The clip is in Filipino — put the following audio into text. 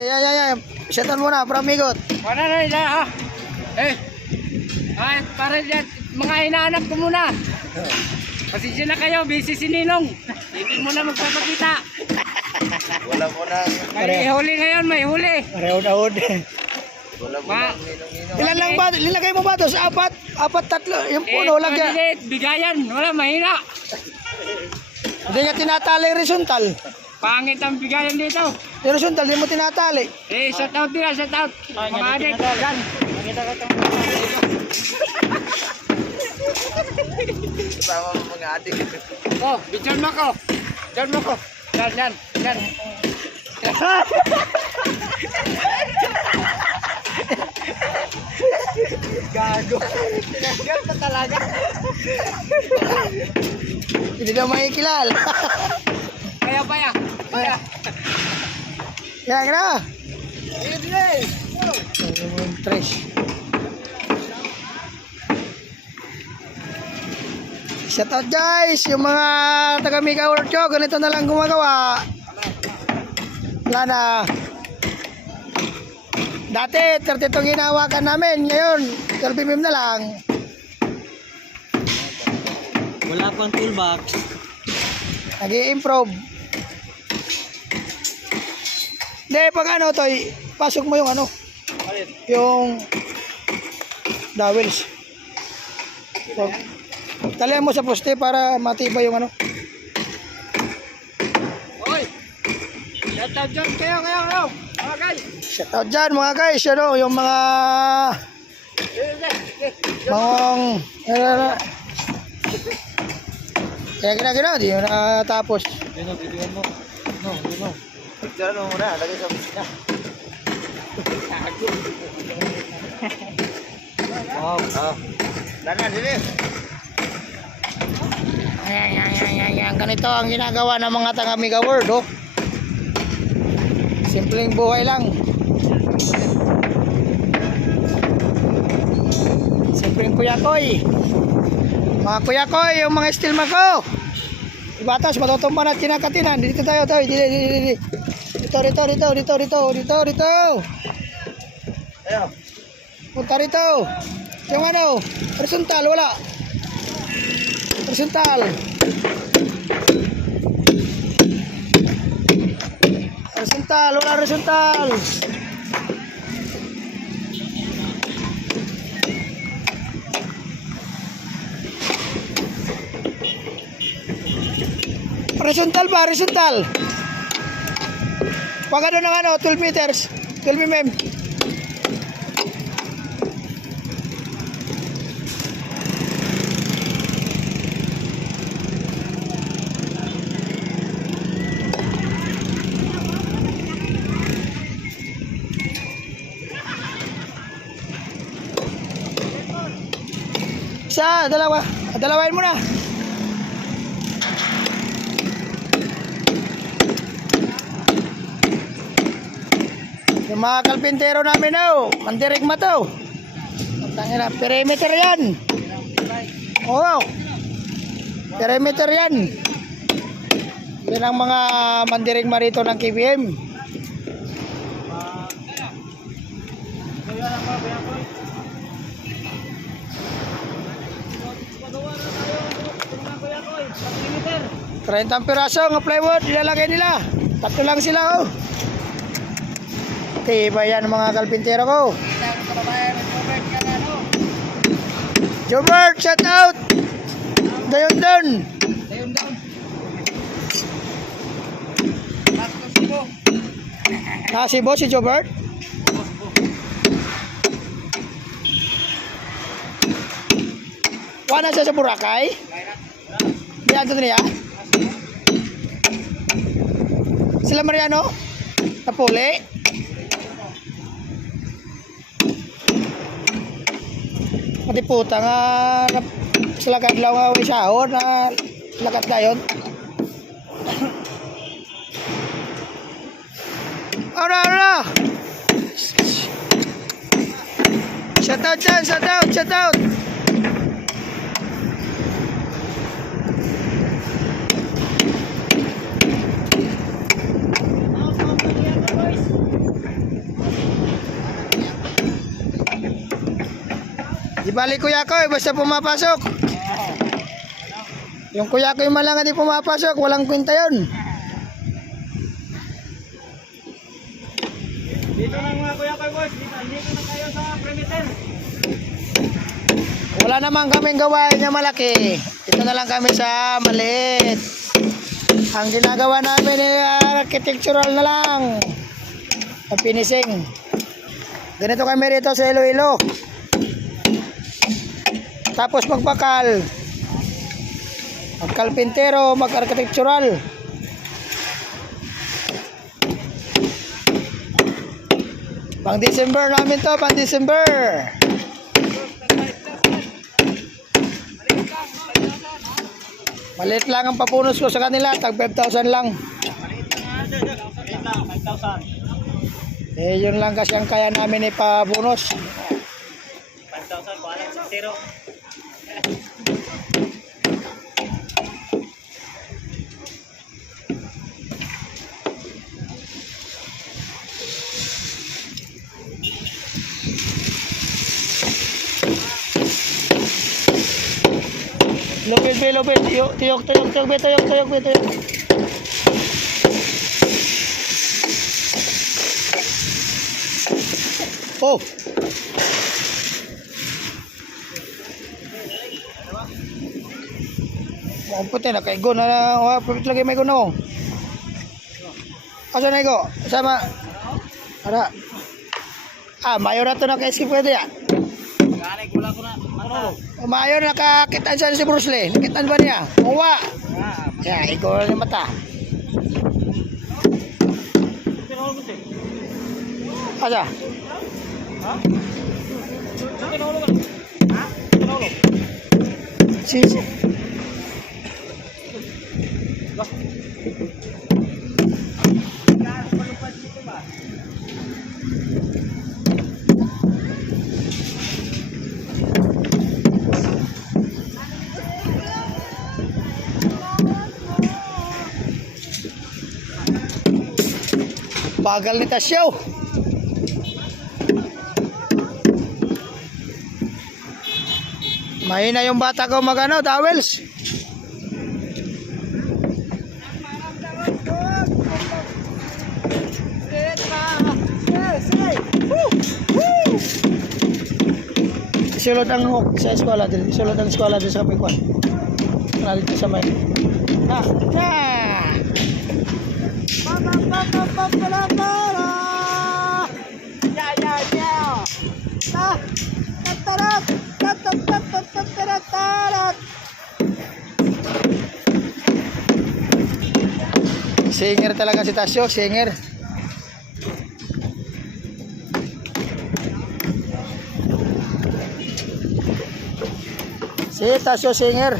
Ya. Setan muna, pramigot. Wala na nila ha. Ay, para dyan, mga hinahanap ko muna. Pasensya na kayo, busy si Ninong. Hindi mo na magpapakita. Wala mo na. May huli ngayon, may huli. Reod-aod. Wala mo na. Ilan lang ba? Nilagay mo ba ito sa apat? Apat, tatlo. Yung puno lang yan. Maliit, bigayan, wala, mahina. Hindi nga tinatali horizontal. Pangit ang bigayan dito. Yung horizontal, hindi mo tinatali. Shout out nila, shout out. Mga adik, yan. Kasama mo mga adik. Oh, bidyan mo ko. Bidyan mo ko. Yan. Gago. Yan pa talaga. Hindi na makikilala. Kaya pa ya. Kaya. Yan na. Sige. Trash. Shout out guys, yung mga taga Mika World ko, ganito na lang gumagawa. Wala na. Dati 30 itong hinahawakan namin, ngayon 12 mm na lang. Wala pang toolbox. Nag-i-improve. Hindi, pag ano to, pasok mo yung ano, yung dowels. So, talihan mo sa poste para matibay yung ano. Oy. Shout out dyan kayo. Mga guys. Shout out dyan mga guys, ano, yung mga kaya gina, di mo natapos. Videoan mo. No. Picture mo muna, lagay sa opisina. Dana, dili. Ayan. Ganito ang ginagawa ng mga taga Mega World, oh. Simpleng buhay lang. Simpleng kuyakoy. Mga kuyakoy, yung mga steel ko. Ibatas, matutumba na kinakatinan. Dito tayo. Dili. Dito. Ayo. Punta rito. Yung ano, horizontal, wala. Horizontal. Wala horizontal. Horizontal. Pag ano ng ano, 12 meters, 12 mm. Isa, dalawain mo na. Yung mga kalpintero namin, oh, mandirigma to. Tangina, perimeter yan. Oo. Perimeter yan. Yan ang mga mandirigma rito ng KBM. Trentang piraso ng plywood ilalagay nila. Tatlo lang sila, oh. Tiba yan mga kalpintero ko. Jobert, shout out. Dayon down. Sibo si Jobert. Wala siya sa Boracay. Diyan to niya. Sila Mariano. Napuli. Pati puta nga silakad lang nga may sahod na lakat na yun. Ara! Shout out dyan, shout out! Di bali kuya ko, basta pumapasok. Yung kuya ko yung malang hindi pumapasok, walang kwenta yun. Dito na mga kuya ko, boss. Dito na kayo sa perimeter. Wala naman kaming gawain niya malaki. Ito na lang kami sa maliit. Ang ginagawa namin ay architectural na lang. Ang finishing. Ganito kami rito sa Iloilo. Tapos magbakal. Magkalpintero, mag-architectural. Pang December namin to, pang December. Maliit lang ang papunos ko sa kanila, tag 5,000 lang. Eh, yun lang kasi ang kaya namin ipapunos. 5,000 ko alam sa zero. Lupit, tuyok, tuyok. Oh. Ang puti na kay go na pipit lagi may go na. Asa na go? Sama. Ara. Mayo na to na kay skip pwede ya. Gani, wala ko na. Ano? Mayo nakakitaan siya si Bruce Lee. Nakitaan ba niya? Uwa. Ya, igo na yung mata. Asa? Sisi. Bagal ni Tasyo. Mahina yung bata ko magano, towels. Isulod ang hook sa eskwela din. Isulod ang eskwela din sa Pikuan. Dito sa may. Singer talaga si Tasyo, singer. Si Tasyo singer.